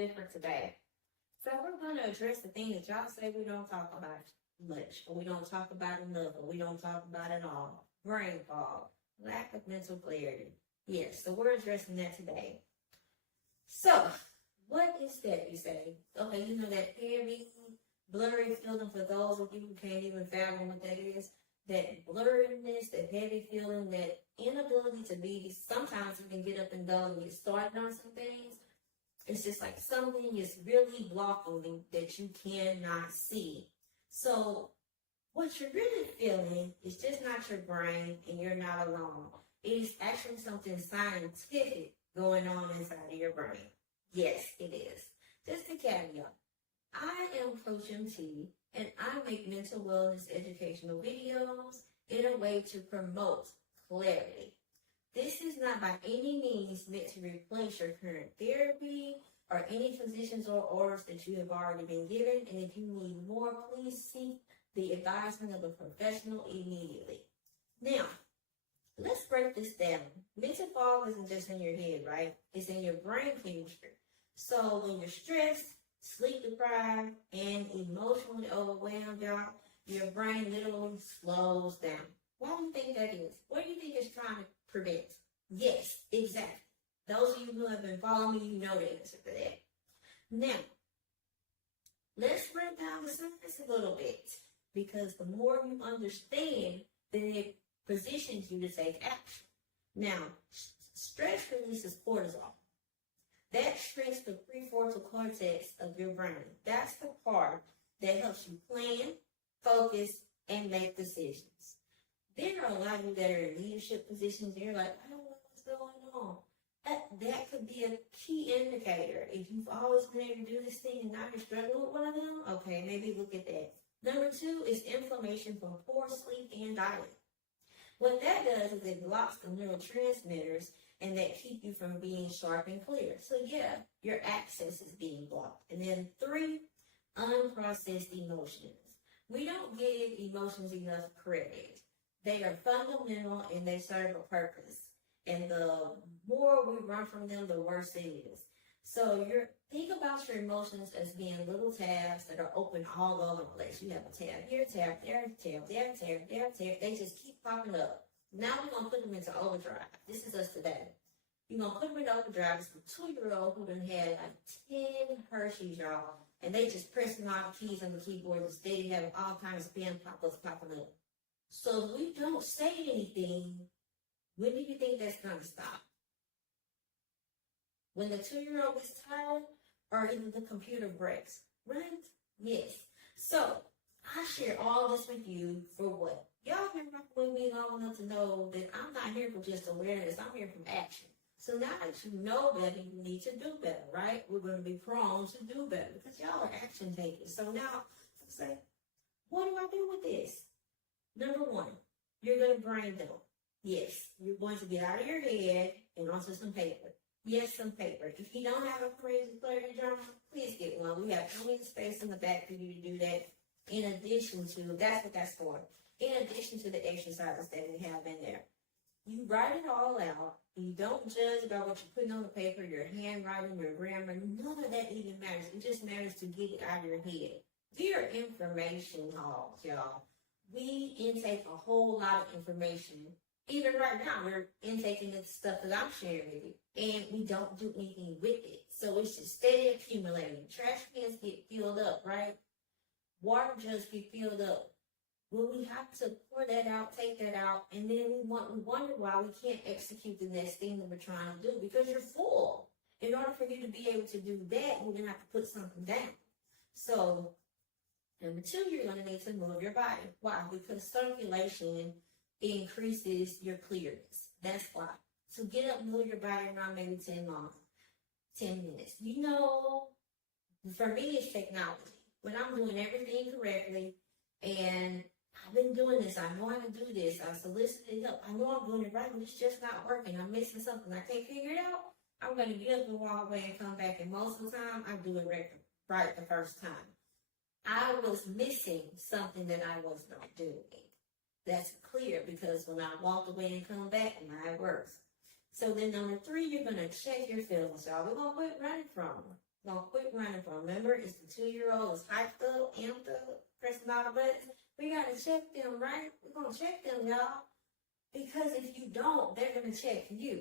different today. So we're going to address the thing that y'all say we don't talk about much, or we don't talk about enough, or we don't talk about at all. Brain fog, lack of mental clarity. Yes, so we're addressing that today. So, what is that, you say? Okay, you know that heavy, blurry feeling for those of you who can't even fathom what that is? That blurriness, that heavy feeling, that inability to be, sometimes you can get up and go and get started on some things. It's just like something is really blocking that you cannot see. So what you're really feeling is just not your brain, and you're not alone. It is actually something scientific going on inside of your brain. Yes, it is. Just a caveat. I am Coach MT, and I make mental wellness educational videos in a way to promote clarity. This is not by any means meant to replace your current therapy or any physicians or orders that you have already been given. And if you need more, please seek the advisement of a professional immediately. Now, let's break this down. Mental fog isn't just in your head, right? It's in your brain chemistry. So when you're stressed, sleep deprived, and emotionally overwhelmed, y'all, your brain literally slows down. Why do you think that is? What do you think it's trying to prevent? Yes, exactly. Those of you who have been following me, you know the answer to that. Now, let's break down the science a little bit, because the more you understand, then it positions you to take action. Now, stress releases cortisol. That shrinks the prefrontal cortex of your brain. That's the part that helps you plan, focus, and make decisions. There are a lot of you that are in leadership positions, and you're like, I don't know what's going on. That could be a key indicator. If you've always been able to do this thing and now you're struggling with one of them, okay, maybe look at that. Number 2 is inflammation from poor sleep and diet. What that does is it blocks the neurotransmitters and that keep you from being sharp and clear. So yeah, your access is being blocked. And then 3, unprocessed emotions. We don't give emotions enough credit. They are fundamental and they serve a purpose. And the more we run from them, the worse it is. So think about your emotions as being little tabs that are open all over the place. You have a tab here, tab there, tab there, tab there, tab. They just keep popping up. Now we're going to put them into overdrive. This is us today. You're going to put them in overdrive. It's a 2-year-old who done had like 10 Hershey's, y'all. And they just pressing all the keys on the keyboard and steady having all kinds of spam pop-ups popping up. So if we don't say anything, when do you think that's going to stop? When the 2-year-old gets tired, or even the computer breaks, right? Yes. So I share all this with you for what? Y'all been rocking with me long enough to know that I'm not here for just awareness. I'm here for action. So now that you know better, you need to do better, right? We're going to be prone to do better because y'all are action takers. So now, say, what do I do with this? Number 1, you're going to brain dump. Yes, you're going to get out of your head and onto some paper. Yes, some paper. If you don't have a crazy clarity journal, please get one. We have plenty of space in the back for you to do that. In addition to, that's what that's for. In addition to the exercises that we have in there. You write it all out. You don't judge about what you're putting on the paper, your handwriting, your grammar. None of that even matters. It just matters to get it out of your head. We are information hogs, y'all. We intake a whole lot of information. Even right now, we're intaking the stuff that I'm sharing with you, and we don't do anything with it. So it's just steady accumulating. Trash cans get filled up, right? Water jugs get filled up. Well, we have to pour that out, take that out, and then we wonder why we can't execute the next thing that we're trying to do because you're full. In order for you to be able to do that, you're going to have to put something down. So, number 2, you're going to need to move your body. Why? Because circulation increases your clearness. That's why. So get up, move your body around maybe 10 minutes. You know, for me, it's technology. When I'm doing everything correctly, and I've been doing this, I know how to do this, I solicited help, I know I'm doing it right, but it's just not working, I'm missing something, I can't figure it out, I'm going to get up and walk away and come back, and most of the time, I do it right the first time. I was missing something that I was not doing. That's clear, because when I walk away and come back, now it works. So then number 3, you're going to check your feelings, y'all. We're going to quit running from them. Gonna quit running from. Remember, it's the 2-year-olds hyped up, amped up, pressing all the buttons. We gotta check them, right? We're gonna check them, y'all. Because if you don't, they're gonna check you.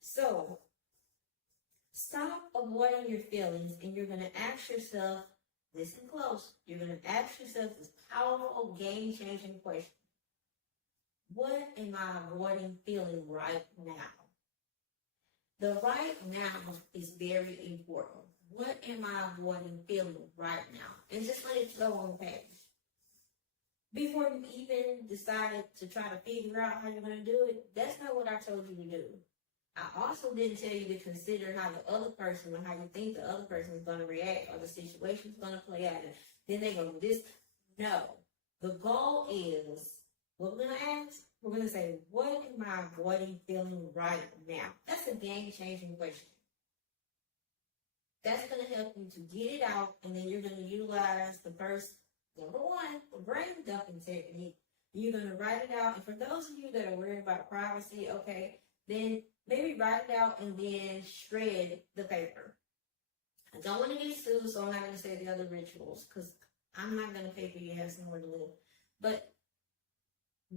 So stop avoiding your feelings, and you're gonna ask yourself, listen close, you're gonna ask yourself this powerful, game-changing question. What am I avoiding feeling right now? The right now is very important. What am I avoiding feeling right now? And just let it flow on the page. Before you even decided to try to figure out how you're going to do it, that's not what I told you to do. I also didn't tell you to consider how the other person or how you think the other person is going to react or the situation is going to play out. And then they're going to do this. No. The goal is, what we're going to ask, we're going to say, what am I avoiding feeling right now? That's a game-changing question. That's going to help you to get it out, and then you're going to utilize the first, number one, the brain dumping technique. You're going to write it out. And for those of you that are worried about privacy, okay, then maybe write it out and then shred the paper. I don't want to get sued, so I'm not going to say the other rituals, because I'm not going to pay for you to have somewhere to live. But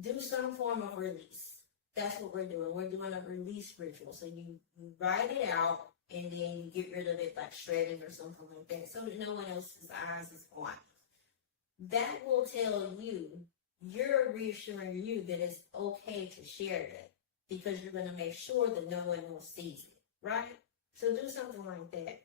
do some form of release. That's what we're doing. We're doing a release ritual. So you write it out, and then you get rid of it like shredding or something like that, so that no one else's eyes is on it. That will tell you, you're reassuring you that it's okay to share that, because you're going to make sure that no one else sees it, right? So do something like that.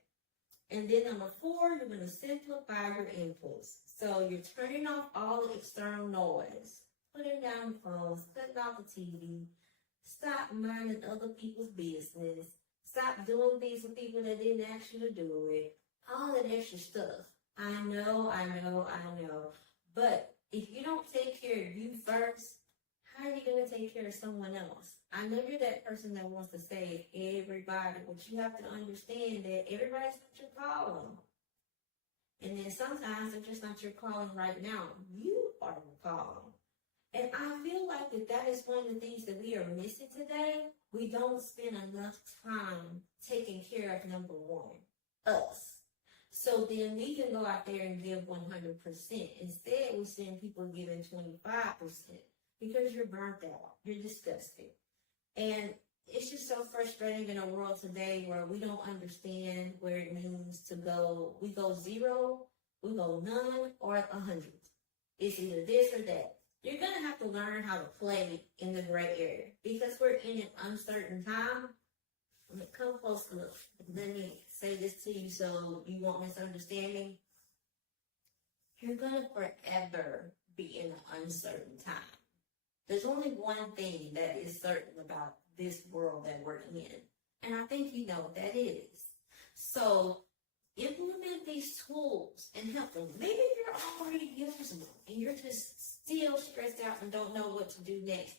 And then number 4, you're going to simplify your inputs. So you're turning off all the external noise, putting down the phones, cutting off the TV, stop minding other people's business, stop doing things with people that didn't ask you to do it, all that extra stuff. I know. But if you don't take care of you first, how are you going to take care of someone else? I know you're that person that wants to save everybody, but you have to understand that everybody's not your calling. And then sometimes they're just not your calling right now. You are your calling. And I feel like that is one of the things that we are missing today. We don't spend enough time taking care of number 1, us. So then we can go out there and give 100%. Instead, we're seeing people giving 25% because you're burnt out. You're disgusted. And it's just so frustrating in a world today where we don't understand where it means to go. We go 0, we go none, or 100. It's either this or that. You're going to have to learn how to play in the gray area, because we're in an uncertain time. Come close to look. Let me say this to you so you won't misunderstand me. You're going to forever be in an uncertain time. There's only one thing that is certain about this world that we're in, and I think you know what that is. So implement these tools and help them. Maybe you're already using them and you're just still stressed out and don't know what to do next.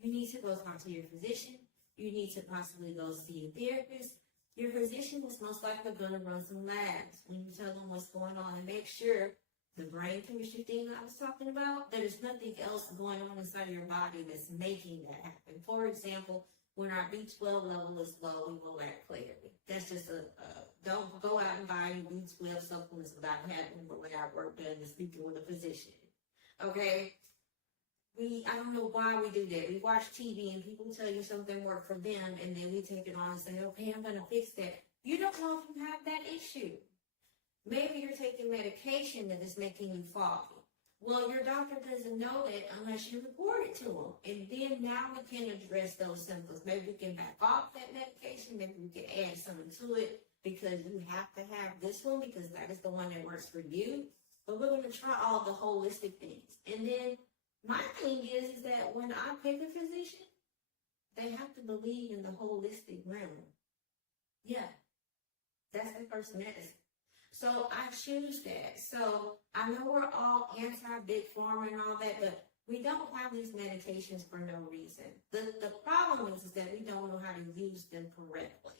You need to go talk to your physician. You need to possibly go see a therapist. Your physician is most likely going to run some labs when you tell them what's going on, and make sure the brain chemistry thing I was talking about, there's nothing else going on inside of your body that's making that happen. For example, when our B12 level is low, we will lack clarity. That's just don't go out and buy any B12 supplements without having the lab work done and speaking with a physician. Okay? I don't know why we do that. We watch TV and people tell you something worked for them, and then we take it on and say, okay, I'm going to fix that. You don't know if you have that issue. Maybe you're taking medication that is making you foggy. Well, your doctor doesn't know that unless you report it to them. And then now we can address those symptoms. Maybe we can back off that medication. Maybe we can add something to it, because you have to have this one because that is the one that works for you. But we're going to try all the holistic things. And then my thing is that when I pick a physician, they have to believe in the holistic realm. Yeah, that's the person that is. So I choose that. So I know we're all anti-big pharma and all that, but we don't have these medications for no reason. The problem is that we don't know how to use them correctly.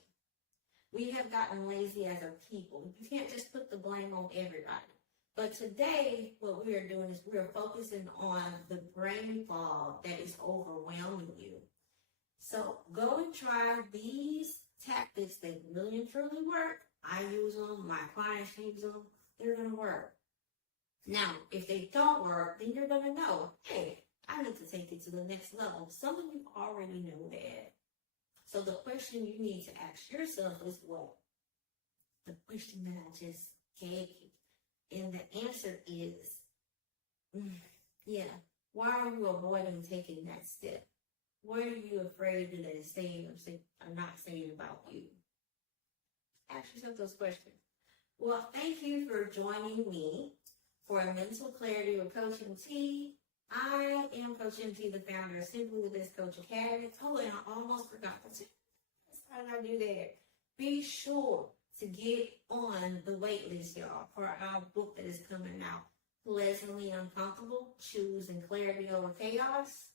We have gotten lazy as a people. You can't just put the blame on everybody. But today, what we are doing is we are focusing on the brain fog that is overwhelming you. So go and try these tactics that really and truly work. I use them, my clients use them, they're going to work. Now, if they don't work, then you're going to know, hey, I need to take it to the next level. Some of you already know that. So the question you need to ask yourself is what? The question that I just gave you. And the answer is, why are you avoiding taking that step? What are you afraid that they're saying or not saying about you? Ask yourself those questions. Well, thank you for joining me for a Mental Clarity with Coach MT. I am Coach MT, the founder of Simply the Best Coach Academy. Oh, and I almost forgot to say, how did I do that? Be sure to get on the waitlist, y'all, for our book that is coming out. Pleasantly Uncomfortable, Choosing Clarity Over Chaos.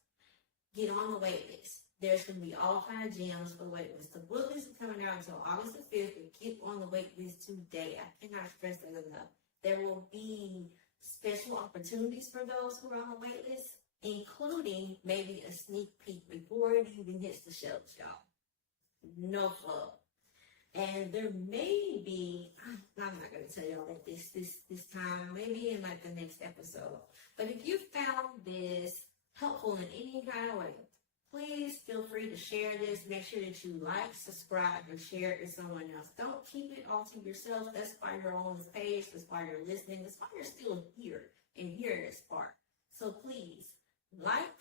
Get on the waitlist. There's going to be all kinds of gems for the waitlist. The book isn't coming out until August the 5th, but get on the waitlist today. I cannot stress that enough. There will be special opportunities for those who are on the waitlist, including maybe a sneak peek before it even hits the shelves, y'all. No flub. And there may be, I'm not going to tell y'all that this time, maybe in like the next episode. But if you found this helpful in any kind of way, please feel free to share this. Make sure that you like, subscribe, and share it with someone else. Don't keep it all to yourself. That's why you're on this page. That's why you're listening. That's why you're still here and hearing this part. So please like,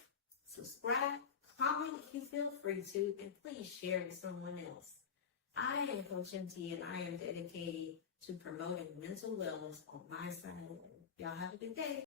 subscribe, comment if you feel free to, and please share with someone else. I am Coach MT, and I am dedicated to promoting mental wellness on my side. Y'all have a good day.